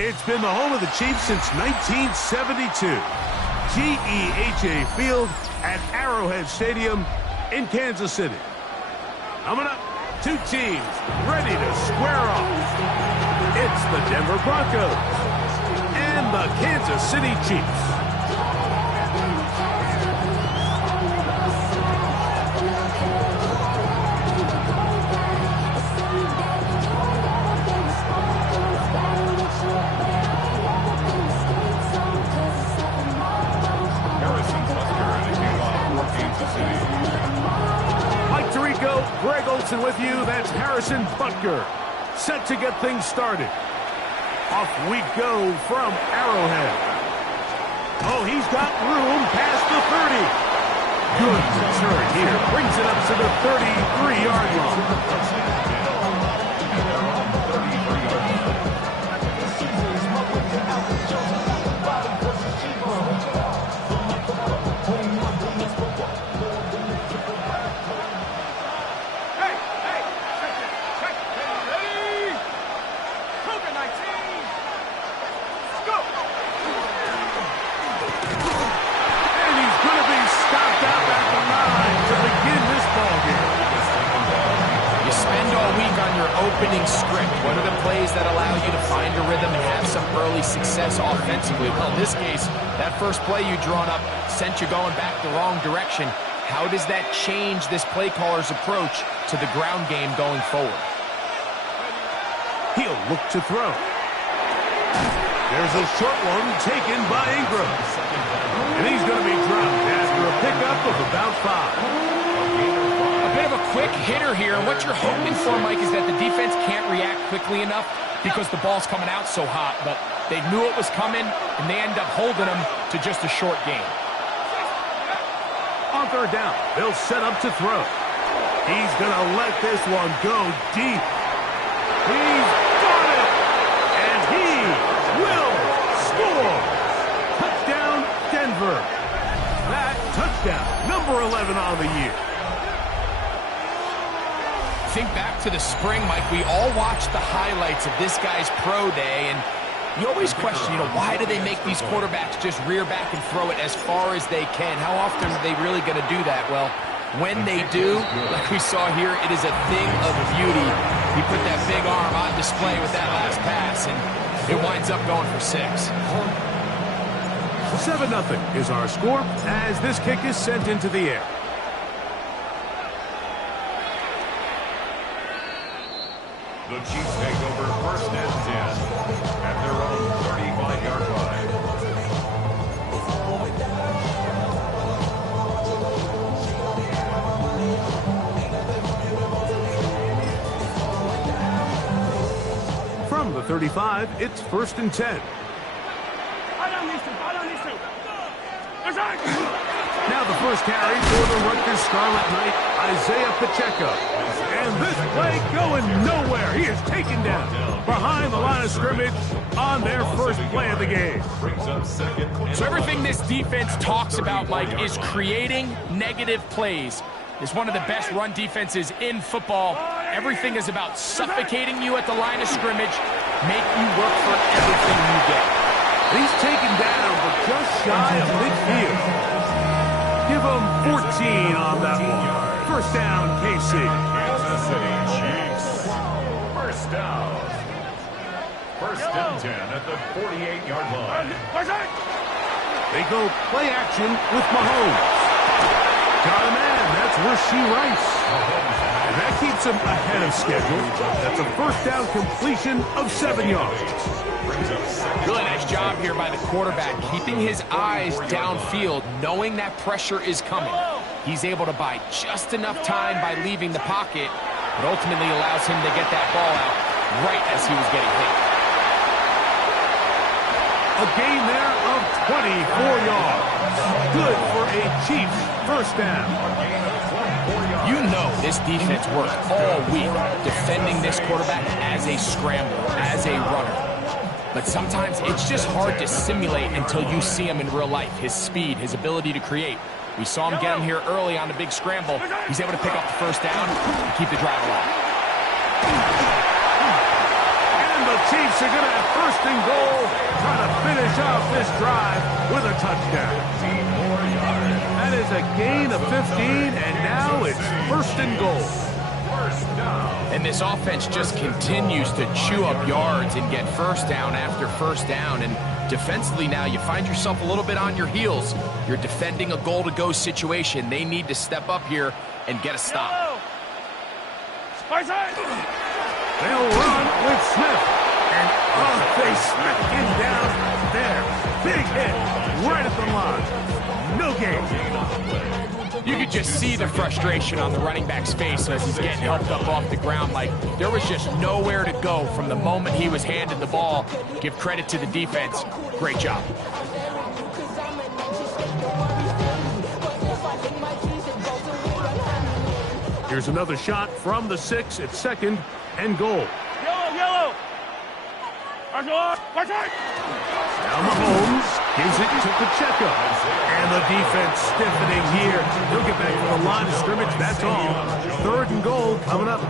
It's been the home of the Chiefs since 1972. GEHA Field at Arrowhead Stadium in Kansas City. Coming up, two teams ready to square off. It's the Denver Broncos and the Kansas City Chiefs. Greg Olson with you. That's Harrison Butker, set to get things started. Off we go from Arrowhead. Oh, he's got room past the 30. Good return here. Brings it up to the 33-yard line. Opening script. What are the plays that allow you to find a rhythm and have some early success offensively? Well, in this case, that first play you drawn up sent you going back the wrong direction. How does that change this play caller's approach to the ground game going forward? He'll look to throw. There's a short one taken by Ingram. And he's going to be dropped after a pickup of about 5. Bit of a quick hitter here, and what you're hoping for, Mike, is that the defense can't react quickly enough because the ball's coming out so hot, but they knew it was coming, and they end up holding them to just a short game. On third down, they'll set up to throw. He's going to let this one go deep. He's got it, and he will score. Touchdown, Denver. That touchdown, number 11 on the year. Think back to the spring, Mike. We all watched the highlights of this guy's pro day, and you always question, why do they make these quarterbacks just rear back and throw it as far as they can? How often are they really going to do that? Well, when they do, like we saw here, it is a thing of beauty. He put that big arm on display with that last pass, and it winds up going for 6. 7-0 is our score as this kick is sent into the air. The Chiefs take over first and 10 at their own 35-yard line. From the 35, it's first and 10. Now the first carry for the Rutgers Scarlet Knight, Isaiah Pacheco. And this play going nowhere. He is taken down behind the line of scrimmage on their first play of the game. So everything this defense talks about, Mike, is creating negative plays. It's one of the best run defenses in football. Everything is about suffocating you at the line of scrimmage, make you work for everything you get. He's taken down, but just shy of midfield. Give him 14 on that one. First down, KC. Kansas City Chiefs. First down. First and 10 at the 48-yard line. They go play action with Mahomes. Got a man. That's Rashee Rice. And that keeps him ahead of schedule. That's a first down completion of 7 yards. Really nice job here by the quarterback, keeping his eyes downfield, knowing that pressure is coming. He's able to buy just enough time by leaving the pocket, but ultimately allows him to get that ball out right as he was getting hit. A gain there of 24 yards. Good for a Chiefs first down. You know this defense worked all week defending this quarterback as a scrambler, as a runner. But sometimes it's just hard to simulate until you see him in real life. His speed, his ability to create. We saw him get him here early on the big scramble. He's able to pick up the first down and keep the drive alive. And the Chiefs are going to have first and goal, trying to finish off this drive with a touchdown. That is a gain of 15, and now it's first and goal. And this offense just continues to chew up yards and get first down after first down. And defensively now, you find yourself a little bit on your heels. You're defending a goal-to-go situation. They need to step up here and get a stop. They'll run with Smith. And they smack him down there. Big hit right at the line. No gain. You could just see the frustration on the running back's face as he's getting helped up off the ground. Like, there was just nowhere to go from the moment he was handed the ball. Give credit to the defense. Great job. Here's another shot from the 6. It's second and goal. Yellow. Now Mahomes gives it to Pacheco. And the defense stiffening here. He'll get back to the line of scrimmage. That's all. Third and goal coming up.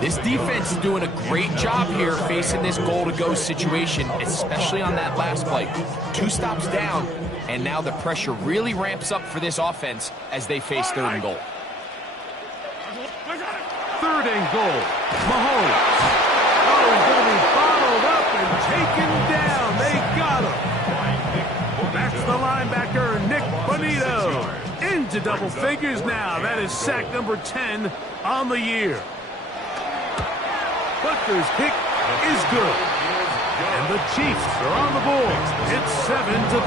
This defense is doing a great job here facing this goal-to-go situation, especially on that last play. 2 stops down, and now the pressure really ramps up for this offense as they face third and goal. Third and goal. Mahomes. Oh, he's going to be bottled up and taken down. They got him. That's the linebacker, Nick Bonito. Into double figures now. That is sack number 10 on the year. Butker's kick is good. And the Chiefs are on the board. It's 7-3.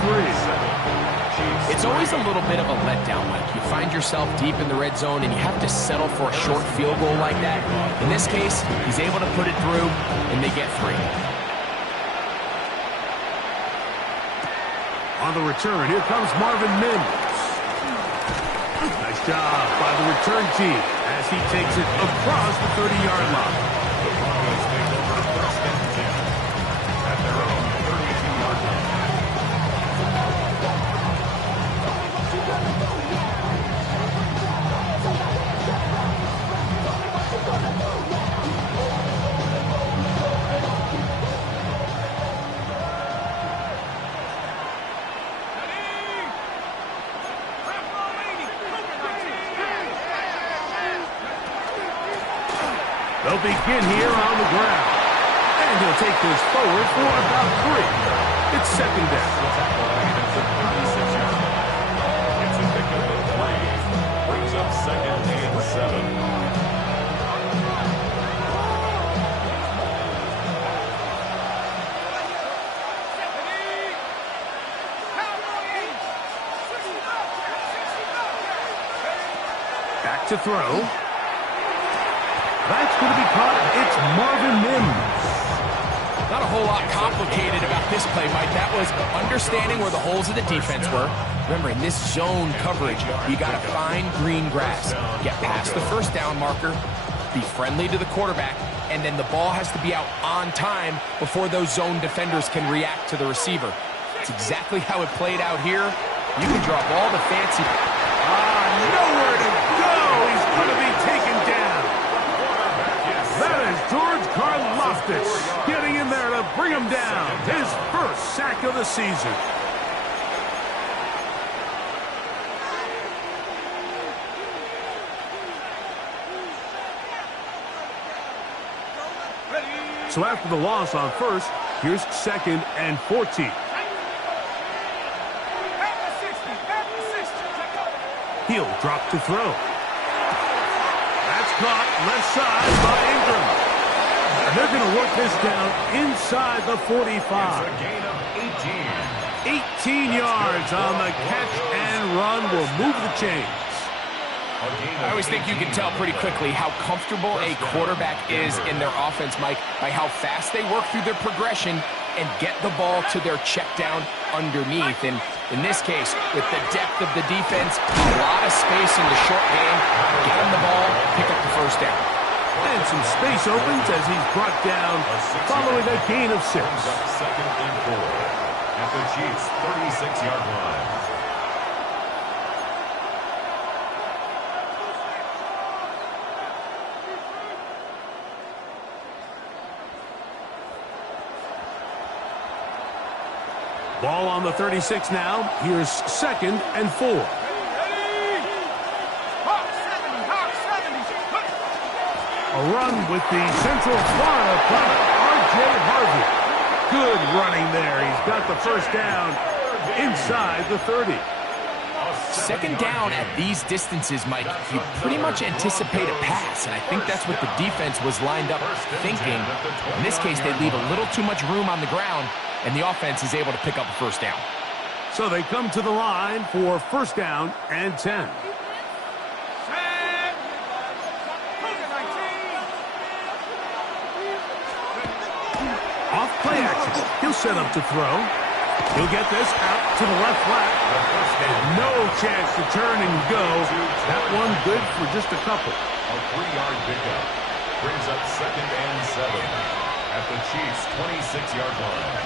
It's always a little bit of a letdown, Mike. You find yourself deep in the red zone and you have to settle for a short field goal like that. In this case, he's able to put it through, and they get 3. On the return, here comes Marvin Mims. Nice job by the return team as he takes it across the 30-yard line. They'll begin here on the ground. And he'll take this forward for about 3. It's second down. It's a pickup of 3. Brings up second and 7. Back to throw. That's going to be caught. It's Marvin Mims. Not a whole lot complicated about this play, Mike. That was understanding where the holes of the defense were. Remember, in this zone coverage, you got to find green grass. Get past the first down marker, be friendly to the quarterback, and then the ball has to be out on time before those zone defenders can react to the receiver. It's exactly how it played out here. You can drop all the fancy... Nowhere to go. He's going to be taken down. That is George Karlaftis getting in there to bring him down. His first sack of the season. So after the loss on first, here's second and 14. He'll drop to throw. That's caught left side by Ingram. And they're going to work this down inside the 45. It's a gain of 18. 18 yards on the catch and run will move the chains. I always think you can tell pretty quickly how comfortable a quarterback is in their offense, Mike, by how fast they work through their progression and get the ball to their check down underneath. And in this case, with the depth of the defense, a lot of space in the short game, get him the ball, pick up the first down. And some space opens as he's brought down following a gain of 6. Second and 4 at the Chiefs' 36-yard line. Ball on the 36 now. Here's 2nd and 4. A run with the Central Florida product, R.J. Harvey. Good running there. He's got the first down inside the 30. Second down at these distances, Mike, you pretty much anticipate a pass, and I think that's what the defense was lined up thinking. In this case, they leave a little too much room on the ground, and the offense is able to pick up a first down. So they come to the line for first down and 10. Off play action. He'll set up to throw. He'll get this out to the left flat. And no chance to turn and go. That one good for just a couple. A 3-yard pickup brings up 2nd and 7 at the Chiefs' 26-yard line.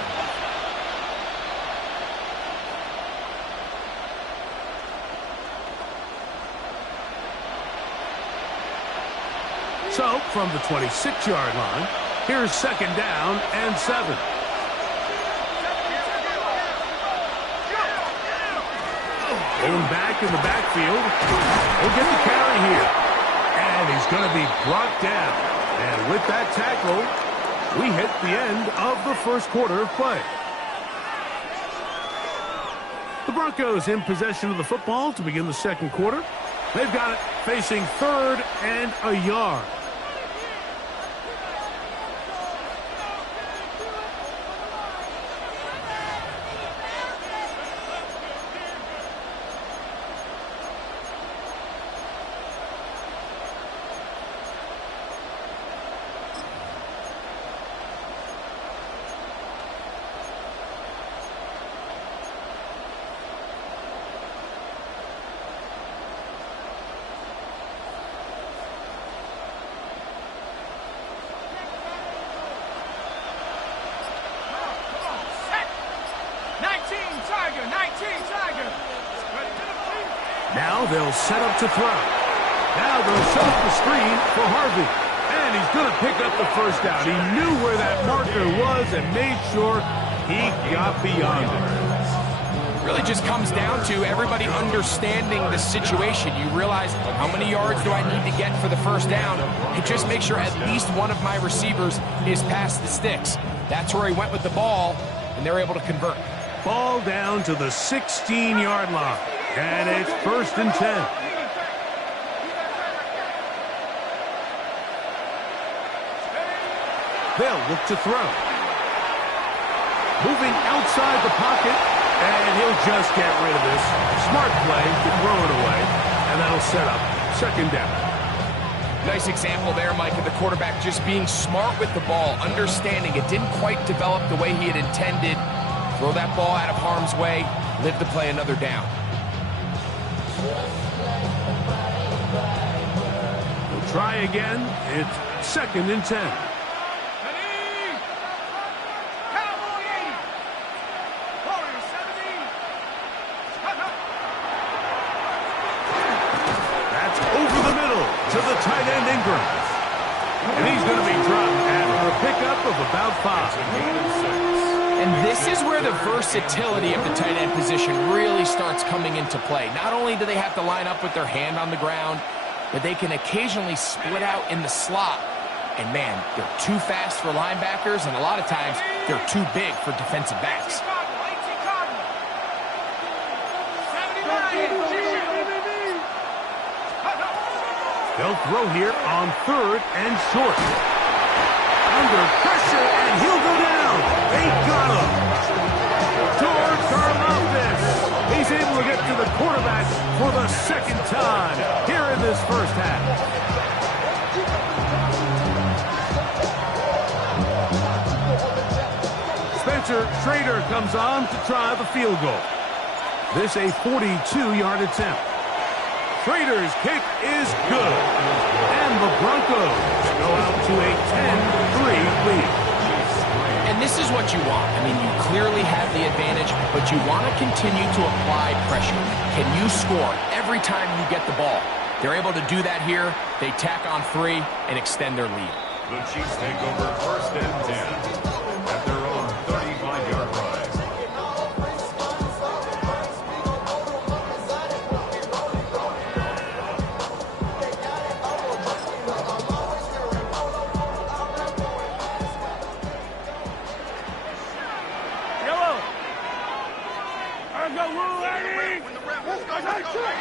So, from the 26-yard line, here's 2nd down and 7. Going back in the backfield. He'll get the carry here. And he's going to be brought down. And with that tackle, we hit the end of the first quarter of play. The Broncos in possession of the football to begin the second quarter. They've got it facing 3rd and a yard. Now they'll set up to throw. Now they'll set up the screen for Harvey. And he's going to pick up the first down. He knew where that marker was and made sure he got beyond it. Really just comes down to everybody understanding the situation. You realize how many yards do I need to get for the first down, and just make sure at least one of my receivers is past the sticks. That's where he went with the ball, and they're able to convert. Ball down to the 16-yard line, and it's 1st and 10. They'll look to throw. Moving outside the pocket, and he'll just get rid of this. Smart play to throw it away, and that'll set up 2nd down. Nice example there, Mike, of the quarterback just being smart with the ball, understanding it didn't quite develop the way he had intended. Throw that ball out of harm's way, live to play another down. We'll try again. It's 2nd and 10. That's over the middle to the tight end Ingram. And he's going to be dropped after a pickup of about 5. And this is where the versatility of the tight end position really starts coming into play. Not only do they have to line up with their hand on the ground, but they can occasionally split out in the slot. And man, they're too fast for linebackers, and a lot of times they're too big for defensive backs. They'll throw here on 3rd and short. Under pressure, and he'll go down. They got him. George Karlaftis. He's able to get to the quarterback for the 2nd time here in this first half. Spencer Schrader comes on to try the field goal. This a 42-yard attempt. Schrader's kick is good. And the Broncos go out to a 10-3 lead. And this is what you want. I mean, you clearly have the advantage, but you want to continue to apply pressure. Can you score every time you get the ball? They're able to do that here. They tack on 3 and extend their lead. The Chiefs take over 1st and 10 at their own 35-yard line.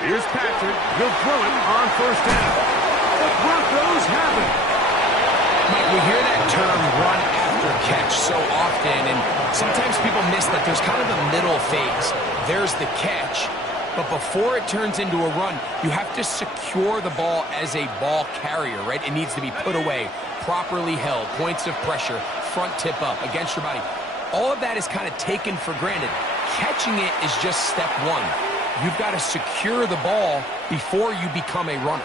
Here's Patrick. He'll throw it on 1st down. The Broncos have it. Mike, we hear that term run after catch so often, and sometimes people miss that there's kind of a middle phase. There's the catch, but before it turns into a run, you have to secure the ball as a ball carrier, right? It needs to be put away, properly held, points of pressure, front tip up against your body. All of that is kind of taken for granted. Catching it is just step 1. You've got to secure the ball before you become a runner.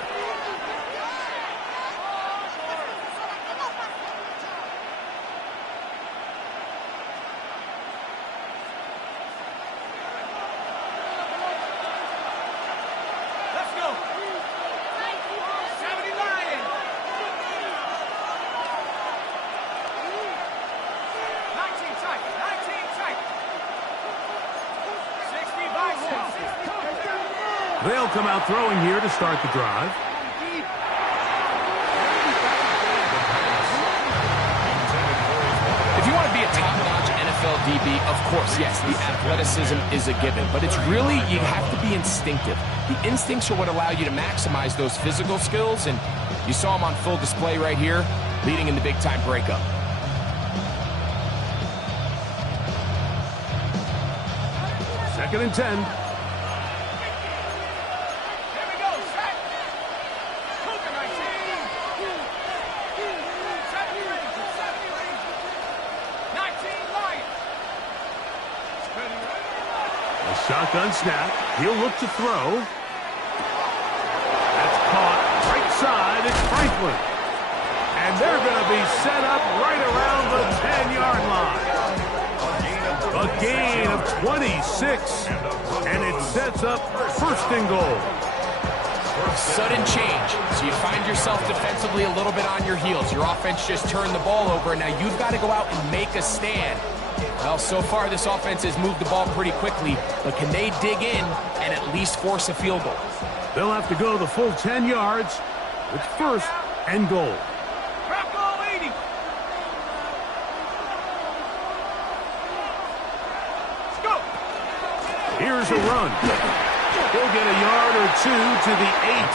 Let's go. 70 Lions. 19 tight. 19 tight. 60 Vikings. They'll come out throwing here to start the drive. If you want to be a top-notch NFL DB, of course, yes, the athleticism is a given. But it's really, you have to be instinctive. The instincts are what allow you to maximize those physical skills. And you saw them on full display right here, leading in the big-time breakup. Second and 10. Shotgun snap. He'll look to throw. That's caught right side. It's Franklin. And they're going to be set up right around the 10-yard line. A gain of 26. And it sets up 1st and goal. Sudden change. So you find yourself defensively a little bit on your heels. Your offense just turned the ball over. And now you've got to go out and make a stand. Well, so far this offense has moved the ball pretty quickly, but can they dig in and at least force a field goal? They'll have to go the full 10 yards. It's 1st and goal. Bronco 80. Let's go. Here's a run. He'll get a yard or 2 to the 8.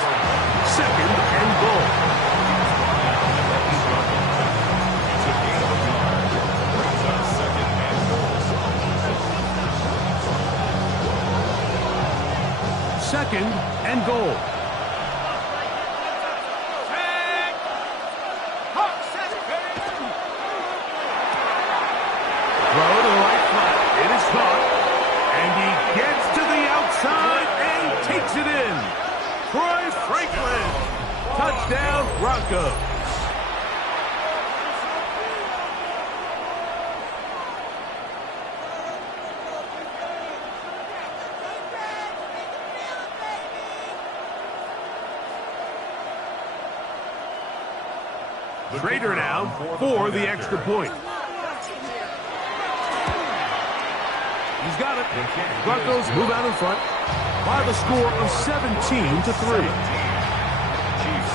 2nd and goal. Second and goal. Throw to the right flat. It is caught. And he gets to the outside and takes it in. Troy Franklin. Touchdown, Broncos. Schrader now for the extra point. He's got it. Broncos move out in front by the score of 17-3. Chiefs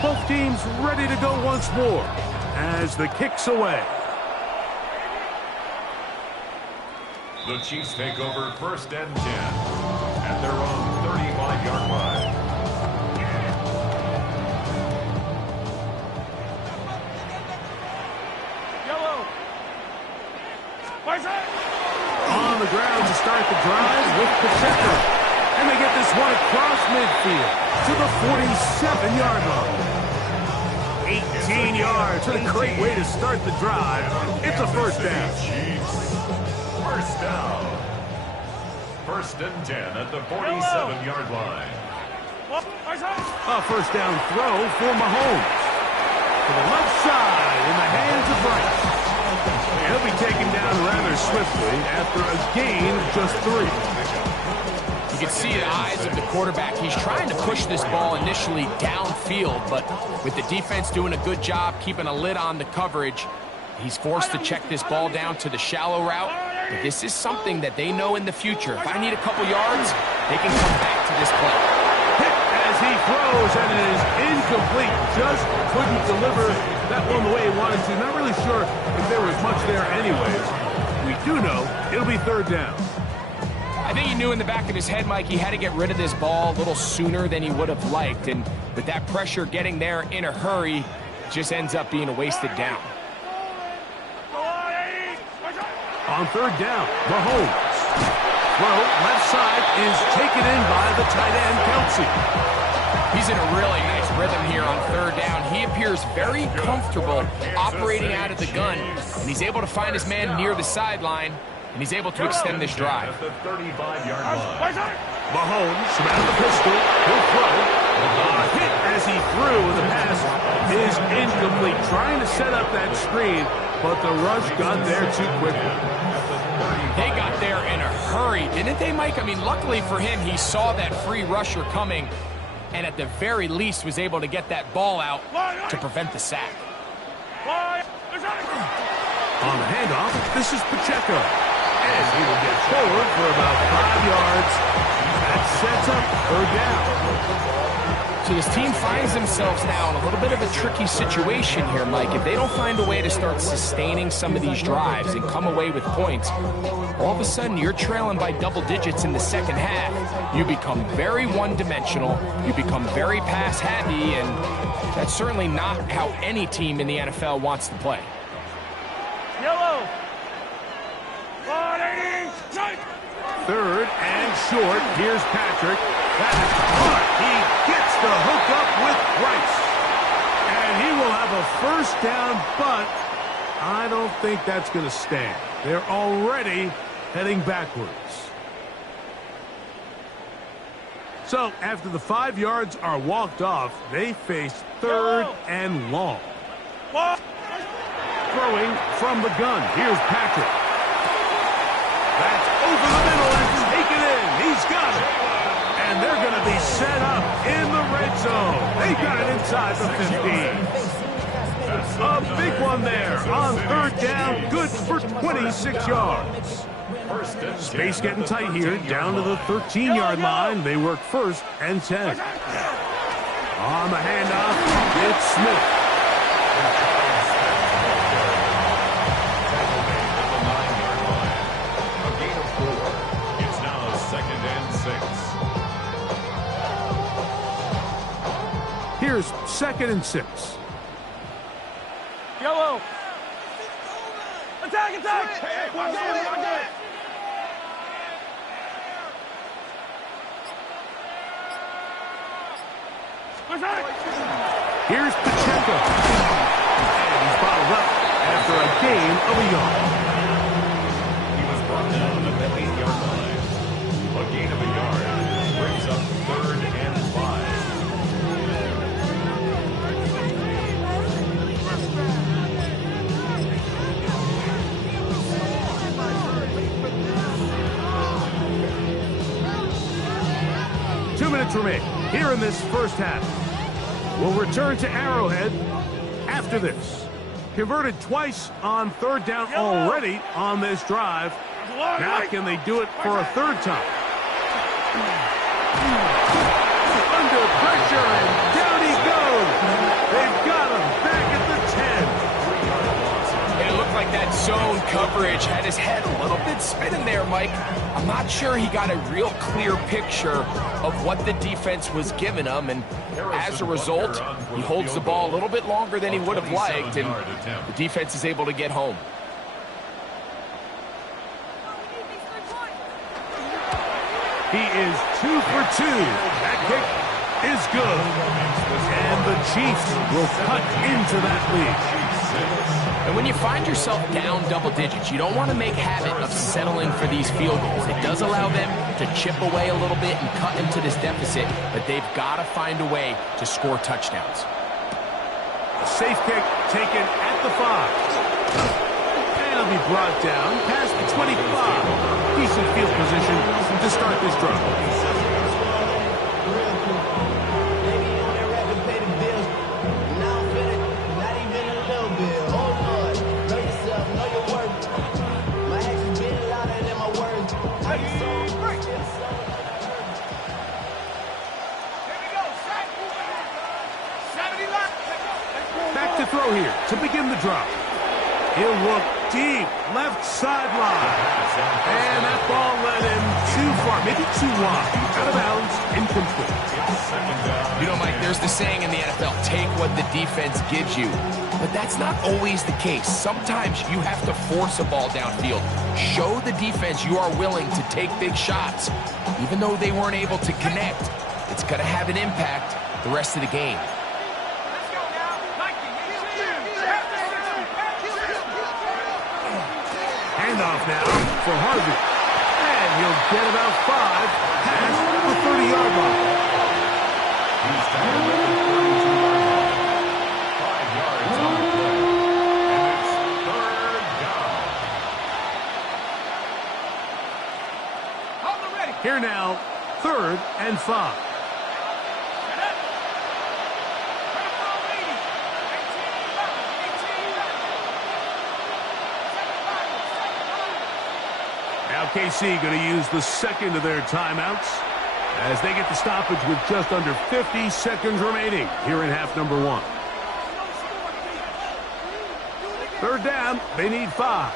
3. Both teams ready to go once more as the kick's away. The Chiefs take over 1st and 10 at their own 35-yard line. Yellow. On the ground to start the drive. Pacheco. And they get this one across midfield to the 47-yard line. 18 yards. What a great way to start the drive. It's a first down. First down. First and 10 at the 47-yard line. A first down throw for Mahomes. To the left side in the hands of Bryce. He'll be taken down rather swiftly after a gain of just 3. You can see the eyes of the quarterback. He's trying to push this ball initially downfield, but with the defense doing a good job keeping a lid on the coverage, he's forced to check this ball down to the shallow route. But this is something that they know in the future. If I need a couple yards, they can come back to this play. Hit as he throws, and it is incomplete. Just couldn't deliver that one the way he wanted to. Not really sure if there was much there anyways. We do know it'll be third down. I think he knew in the back of his head, Mike, he had to get rid of this ball a little sooner than he would have liked. And with that pressure getting there in a hurry, it just ends up being a wasted down. On third down, Mahomes. Throw, left side, is taken in by the tight end, Kelsey. He's in a really nice rhythm here on third down. He appears very comfortable operating out of the gun, and he's able to find his man near the sideline, and he's able to extend this drive. At the 35-yard line. Mahomes, out the pistol, he'll throw. A hit as he threw, and the pass is incomplete. Trying to set up that screen, but the rush got there too quickly. They got there in a hurry, didn't they, Mike? I mean, luckily for him, he saw that free rusher coming, and at the very least was able to get that ball out to prevent the sack. On the handoff, this is Pacheco. And he will get forward for about 5 yards. That sets up third down. So this team finds themselves now in a little bit of a tricky situation here, Mike. If they don't find a way to start sustaining some of these drives and come away with points, all of a sudden you're trailing by double digits in the second half. You become very one-dimensional. You become very pass-happy, and that's certainly not how any team in the NFL wants to play. Yellow. Third and short. Here's Patrick. That is caught. He gets the hook up with Bryce. And he will have a first down, but I don't think that's going to stand. They're already heading backwards. So after the 5 yards are walked off, they face third and long. Throwing from the gun. Here's Patrick. That's over the middle and taken in. He's got it. And they're going to be set up in the red zone. They got it inside the 15. A big one there on third down. Good for 26 yards. Space getting tight here. Down to the 13-yard line. They work first and 10. On the handoff, it's Smith. Here's 2nd and 6. Yellow. Attack, attack. Hey, watch it. Here's Pacheco. And he's bottled up after a gain of a yard. He was brought down at the 8-yard line. A gain of a yard brings up 3rd and 5. Minutes remain here in this first half. We'll return to Arrowhead after this. Converted twice on third down already on this drive. Now can they do it for a third time? Under pressure, and down he goes. They've got him back at the 10. It looked like that zone coverage had his head a little bit spinning there, Mike. I'm not sure he got a real clear picture of what the defense was giving him, and as a result, he holds the ball a little bit longer than he would have liked, and the defense is able to get home. He is 2 for 2. That kick is good. And the Chiefs will cut into that lead. And when you find yourself down double digits, you don't want to make habit of settling for these field goals. It does allow them to chip away a little bit and cut into this deficit, but they've got to find a way to score touchdowns. A safe kick taken at the 5. And it'll be brought down past the 25. Decent field position to start this drive. Back to throw here to begin the drop. He'll look deep, left sideline. And that ball led him too far, maybe too wide. Out of bounds, incomplete. You know, Mike, there's the saying in the NFL, take what the defense gives you. But that's not always the case. Sometimes you have to force a ball downfield. Show the defense you are willing to take big shots. Even though they weren't able to connect, it's going to have an impact the rest of the game. Handoff now for Harvey. And he'll get about 5 past the 30-yard line. He's down at the 32-yard line. 5 yards on the play. And it's third down. Here now, 3rd and 5. Now KC going to use the second of their timeouts as they get the stoppage with just under 50 seconds remaining here in half number 1. 3rd down, they need 5.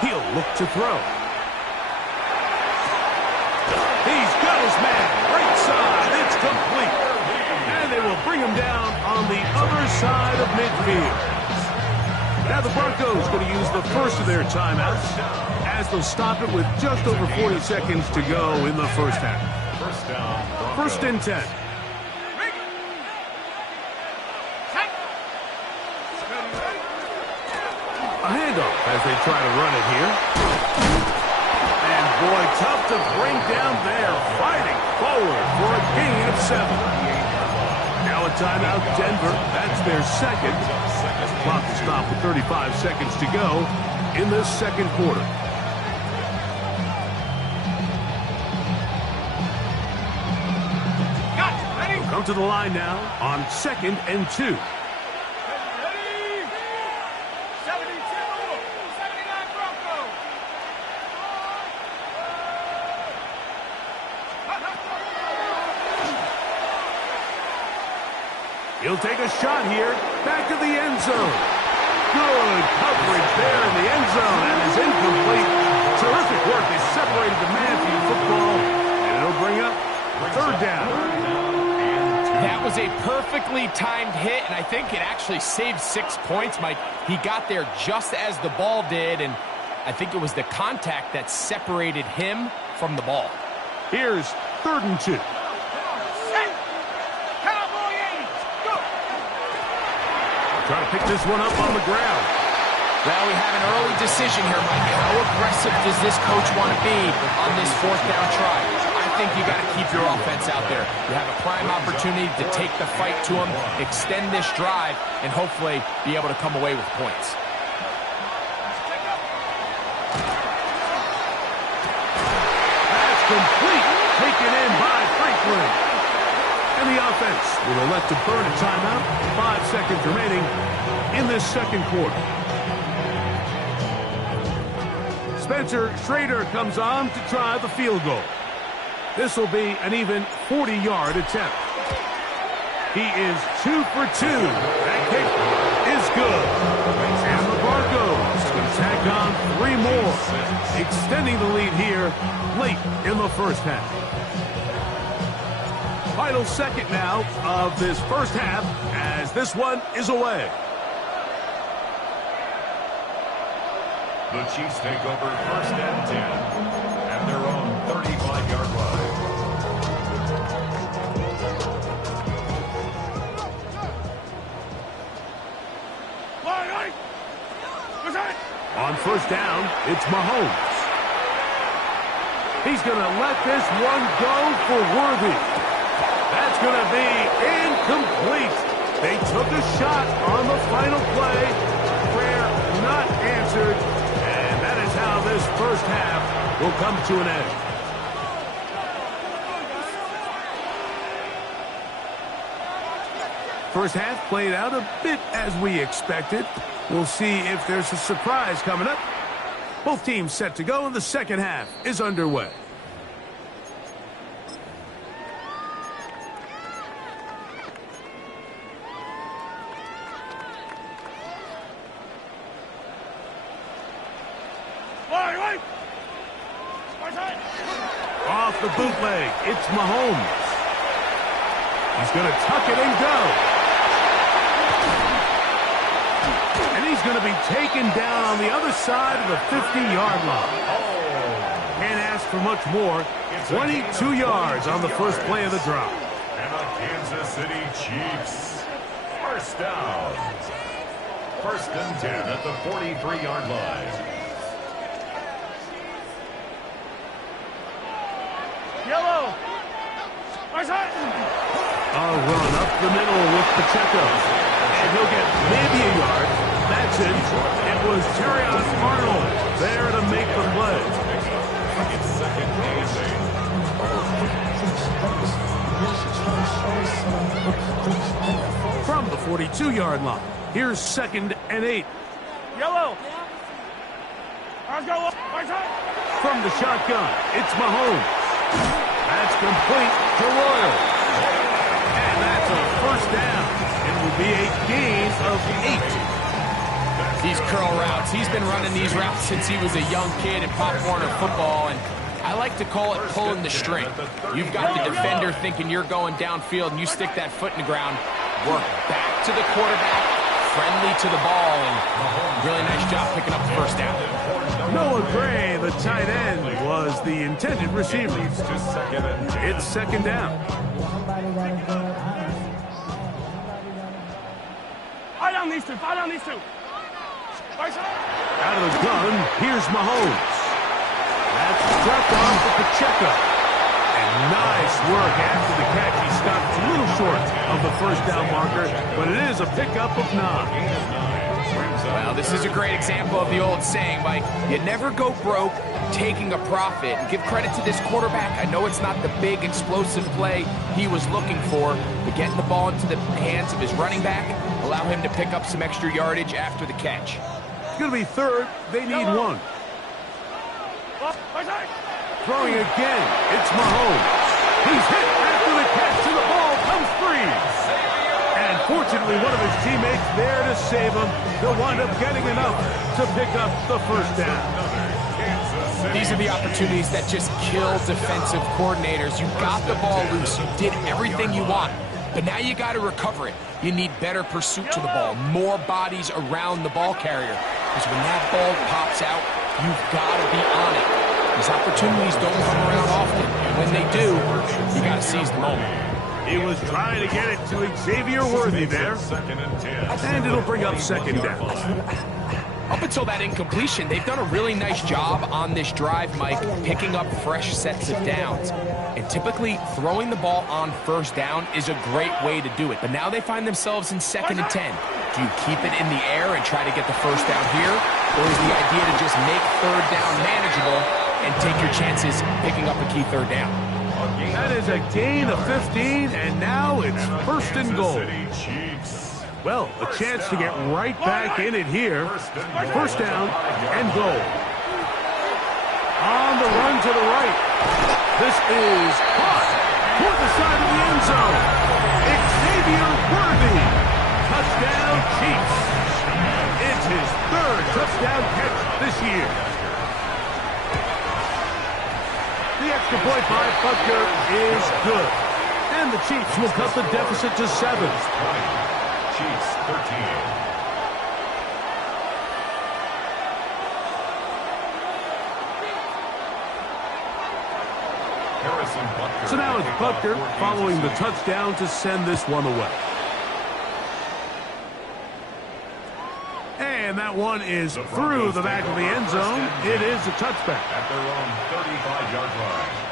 He'll look to throw. He's got his man. Right side. It's complete. And they will bring him down on the other side of midfield. Now the Broncos going to use the first of their timeouts as they'll stop it with just over 40 seconds to go in the first half. First down. First and 10. A handoff as they try to run it here. And boy, tough to bring down there. Fighting forward for a gain of 7. Now a timeout, Denver. That's their second. Clock will stop with 35 seconds to go in this second quarter. We'll come to the line now on 2nd and 2. He'll take a shot here, back to the end zone. Good coverage there in the end zone, and is incomplete. Terrific work. They separated the man from the football, and it'll bring up 3rd down. That was a perfectly timed hit, and I think it actually saved 6 points, Mike. He got there just as the ball did, and I think it was the contact that separated him from the ball. Here's 3rd and 2. Trying to pick this one up on the ground. Well, we have an early decision here, Mike. How aggressive does this coach want to be on this 4th down try? I think you got to keep your offense out there. You have a prime opportunity to take the fight to him, extend this drive, and hopefully be able to come away with points. That's complete. Taken in by Franklin. And the offense will elect to burn a timeout. 5 seconds remaining in this second quarter. Spencer Schrader comes on to try the field goal. This will be an even 40-yard attempt. He is 2 for 2. That kick is good. And the Broncos can tack on 3 more, extending the lead here late in the first half. final second now of this first half as this one is away. The Chiefs take over 1st and 10 at their own 35-yard line. On 1st down, it's Mahomes. He's going to let this one go for Worthy. That's going to be incomplete. They took a shot on the final play. Prayer not answered. And that is how this first half will come to an end. First half played out a bit as we expected. We'll see if there's a surprise coming up. Both teams set to go, and the second half is underway. Off the bootleg, it's Mahomes. He's going to tuck it and go. And he's going to be taken down on the other side of the 50-yard line. Can't ask for much more. 22 yards on the first play of the drive. And the Kansas City Chiefs. 1st down. 1st and 10 at the 43-yard line. Yellow. A run up the middle with Pacheco. And he'll get maybe a yard. That's it. It was Terrion Arnold there to make the play. It's 2nd and 8. From the 42-yard line, here's 2nd and 8. Yellow. Let's go. From the shotgun, it's Mahomes. That's complete to Royal. And that's a 1st down. It will be a gain of 8. These curl routes, he's been running these routes since he was a young kid in Pop Warner football, and I like to call it pulling the string. You've got the defender thinking you're going downfield, and you stick that foot in the ground, work back to the quarterback, friendly to the ball, and really nice job picking up the 1st down. Noah Gray, the tight end, was the intended receiver. It's 2nd down. Fire down these two. Fire down these two. Out of the gun, here's Mahomes. That's struck on for Pacheco. And nice work after the catch. He stopped a little short of the 1st down marker, but it is a pickup of 9. Well, this is a great example of the old saying, Mike. You never go broke taking a profit. And give credit to this quarterback. I know it's not the big, explosive play he was looking for, but getting the ball into the hands of his running back, allow him to pick up some extra yardage after the catch. It's going to be 3rd. They need 1. Throwing again. It's Mahomes. He's hit after the catch, and the ball comes free. And fortunately, one of his teammates there to save him. They'll wind up getting enough to pick up the 1st down. These are the opportunities that just kill defensive coordinators. You got the ball loose. You did everything you want. But now you got to recover it. You need better pursuit to the ball, more bodies around the ball carrier. Because when that ball pops out, you've got to be on it. These opportunities don't come around often. And when they do, you got to seize the moment. He was trying to get it to Xavier Worthy there. 2nd and 10. And it'll bring up 2nd down. Up until that incompletion, they've done a really nice job on this drive, Mike, picking up fresh sets of downs. And typically, throwing the ball on 1st down is a great way to do it. But now they find themselves in 2nd and 10. Do you keep it in the air and try to get the 1st down here? Or is the idea to just make 3rd down manageable and take your chances picking up a key 3rd down? That is a gain of 15, and now it's 1st and goal. Well, a chance to get right back in it here. 1st down and goal. On the run to the right. This is caught toward the side of the end zone. Xavier Worthy. Touchdown, Chiefs. It's his 3rd touchdown catch this year. The extra point by Butker is good. And the Chiefs will cut the deficit to 7. 20. Chiefs 13. So now it's Butker following the touchdown to send this one away. And that one is through the back of the end zone. It is a touchback. At their own 35-yard line.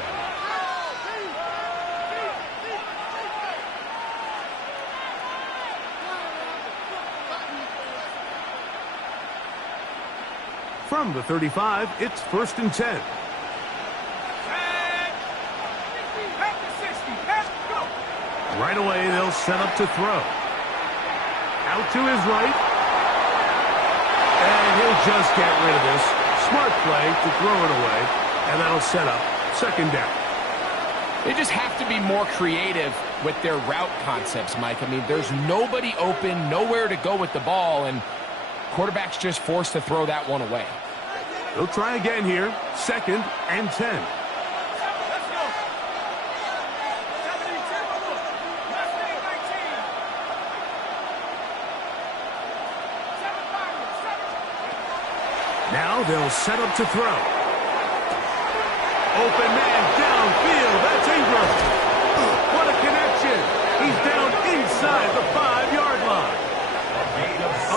From the 35, it's 1st and 10. Right away, they'll set up to throw. Out to his right. And he'll just get rid of this. Smart play to throw it away. And that'll set up 2nd down. They just have to be more creative with their route concepts, Mike. I mean, there's nobody open, nowhere to go with the ball, and quarterback's just forced to throw that one away. They'll try again here. 2nd and 10. Now they'll set up to throw. Open man downfield. That's Ingram. What a connection. He's down inside the 5-yard line.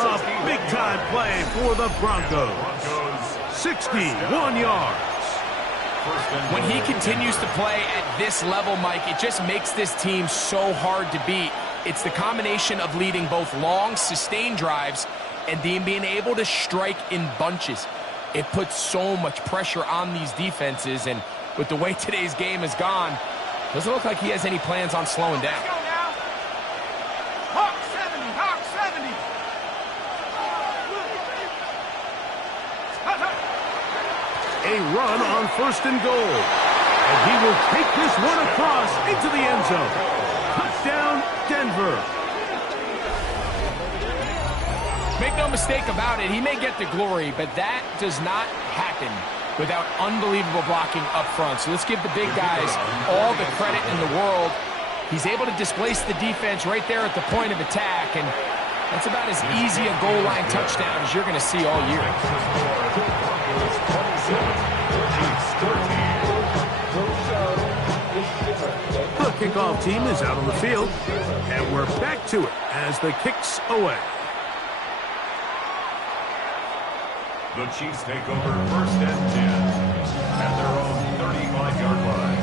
A big-time play for the Broncos. 61 yards. When he continues to play at this level, Mike, it just makes this team so hard to beat. It's the combination of leading both long, sustained drives and being able to strike in bunches. It puts so much pressure on these defenses, and with the way today's game has gone, doesn't look like he has any plans on slowing down. Hawk 70, Hawk 70. A run on 1st and goal. And he will take this one across into the end zone. Touchdown, Denver. Make no mistake about it, he may get the glory, but that does not happen without unbelievable blocking up front. So let's give the big guys all the credit in the world. He's able to displace the defense right there at the point of attack, and that's about as easy a goal line touchdown as you're going to see all year. The kickoff team is out on the field, and we're back to it as the kick's away. The Chiefs take over 1st and 10 at their own 35-yard line.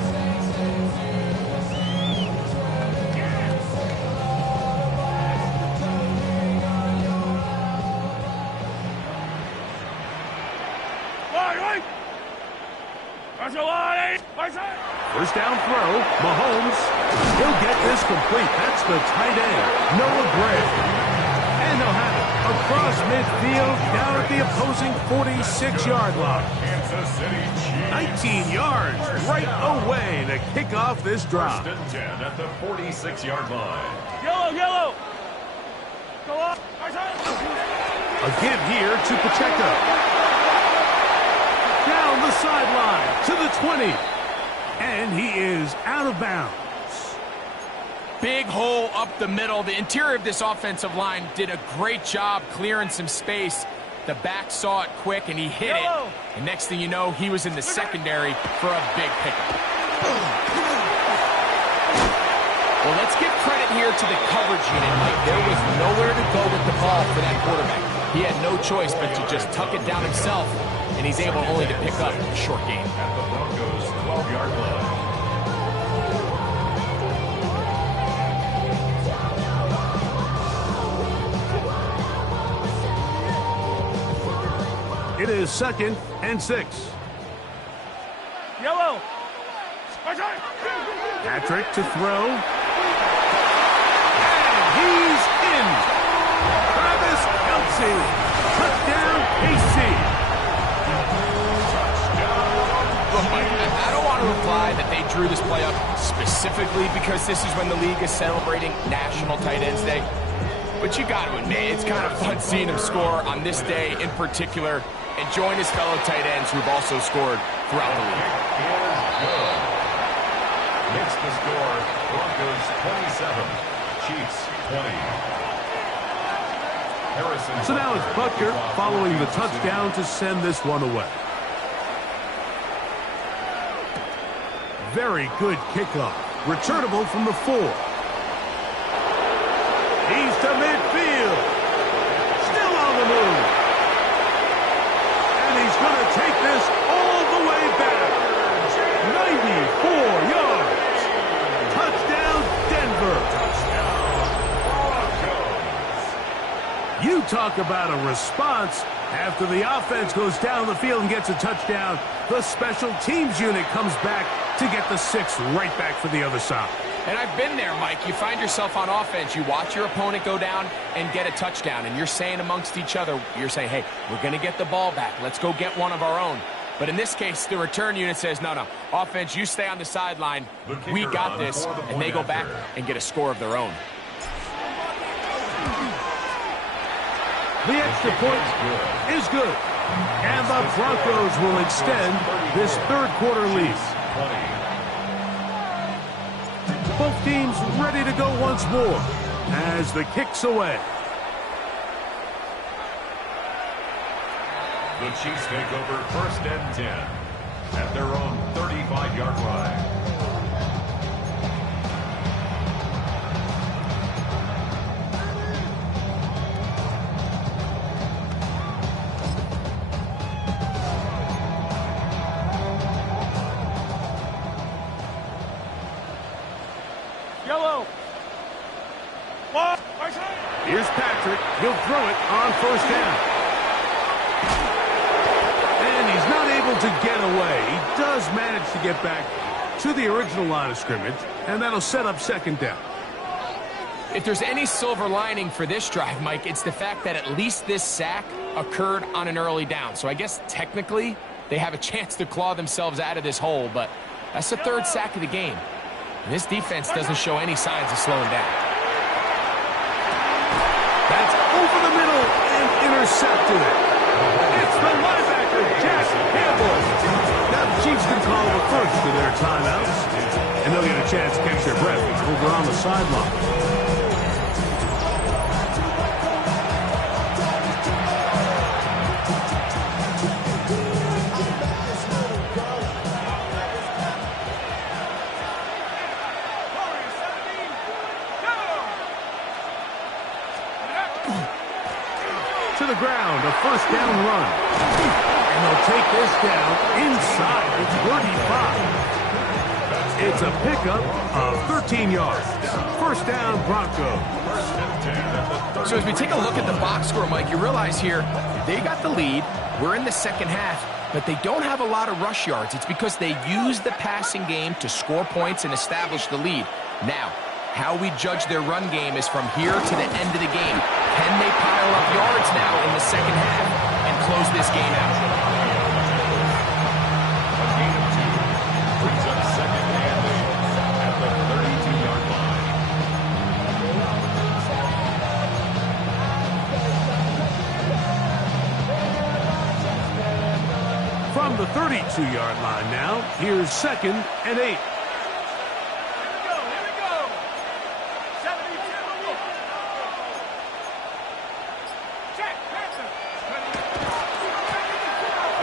First down throw, Mahomes. He'll get this complete. That's the tight end, Noah Gray. And they'll have it across midfield, down at the opposing 46-yard line. Kansas City Chiefs. 19 yards right away to kick off this drive. 1st and 10 at the 46-yard line. Yellow, yellow. Go up. A give here to Pacheco. Down the sideline to the 20. And he is out of bounds. Big hole up the middle. The interior of this offensive line did a great job clearing some space. The back saw it quick, and he hit it. And next thing you know, he was in the secondary for a big pickup. Well, let's give credit here to the coverage unit. Like, there was nowhere to go with the ball for that quarterback. He had no choice but to just tuck it down himself, and he's able only to pick up a short gain. At the Broncos 12-yard line. It is 2nd and 6. Yellow. Patrick to throw. And he's in. Travis Kelce. Touchdown, KC. Look, Mike, I don't want to imply that they drew this play up specifically because this is when the league is celebrating National Tight Ends Day. But you got to admit, it's kind of fun seeing him score on this day in particular and join his fellow tight ends who've also scored throughout the league. Makes the score Broncos 27, Chiefs 20. So now it's Butker following the touchdown to send this one away. Very good kickoff. Returnable from the 4. He's to midfield. Still on the move. And he's going to take this all the way back. 94 yards. Touchdown, Denver. You talk about a response. After the offense goes down the field and gets a touchdown, the special teams unit comes back to get the 6 right back for the other side. And I've been there, Mike. You find yourself on offense. You watch your opponent go down and get a touchdown. And you're saying amongst each other, you're saying, hey, we're going to get the ball back. Let's go get one of our own. But in this case, the return unit says, no, offense, you stay on the sideline. We got this. And they go back and get a score of their own. The extra point is good. And the Broncos will extend this third quarter lead. Both teams ready to go once more as the kick's away. The Chiefs take over 1st and 10 at their own 35-yard line. Yellow. Here's Patrick. He'll throw it on 1st down. And he's not able to get away. He does manage to get back to the original line of scrimmage, and that'll set up 2nd down. If there's any silver lining for this drive, Mike, it's the fact that at least this sack occurred on an early down. So I guess technically they have a chance to claw themselves out of this hole, but that's the 3rd sack of the game. And this defense doesn't show any signs of slowing down. That's over the middle and intercepted. It's the linebacker, Jack Campbell. Now the Chiefs can call the first of their timeouts, and they'll get a chance to catch their breath over on the sideline. To the ground, a 1st down run. And they'll take this down inside the 35. It's a pickup of 13 yards. 1st down, Broncos. So as we take a look at the box score, Mike, you realize here they got the lead. We're in the 2nd half, but they don't have a lot of rush yards. It's because they use the passing game to score points and establish the lead. Now, how we judge their run game is from here to the end of the game. Can they pile up yards now in the 2nd half and close this game out? A gain of 2 brings up 2nd and 8 at the 32-yard line. From the 32-yard line now, here's 2nd and 8.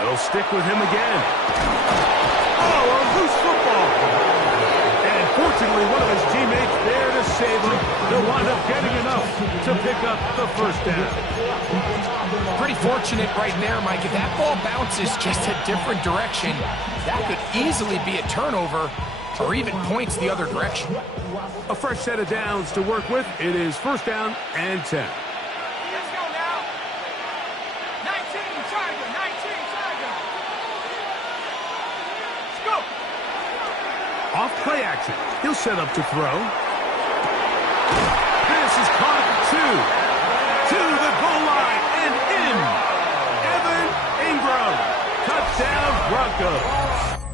They'll stick with him again. Oh, a loose football. And fortunately, one of his teammates there to save him. He'll wind up getting enough to pick up the 1st down. Pretty fortunate right there, Mike. If that ball bounces just a different direction, that could easily be a turnover or even points the other direction. A fresh set of downs to work with. It is 1st down and 10. Let's go now. 19, Tiger, 19, Tiger. Let's go. Off play action. He'll set up to throw. This is caught 2. To the goal line and in. Evan Ingram. Touchdown, Broncos.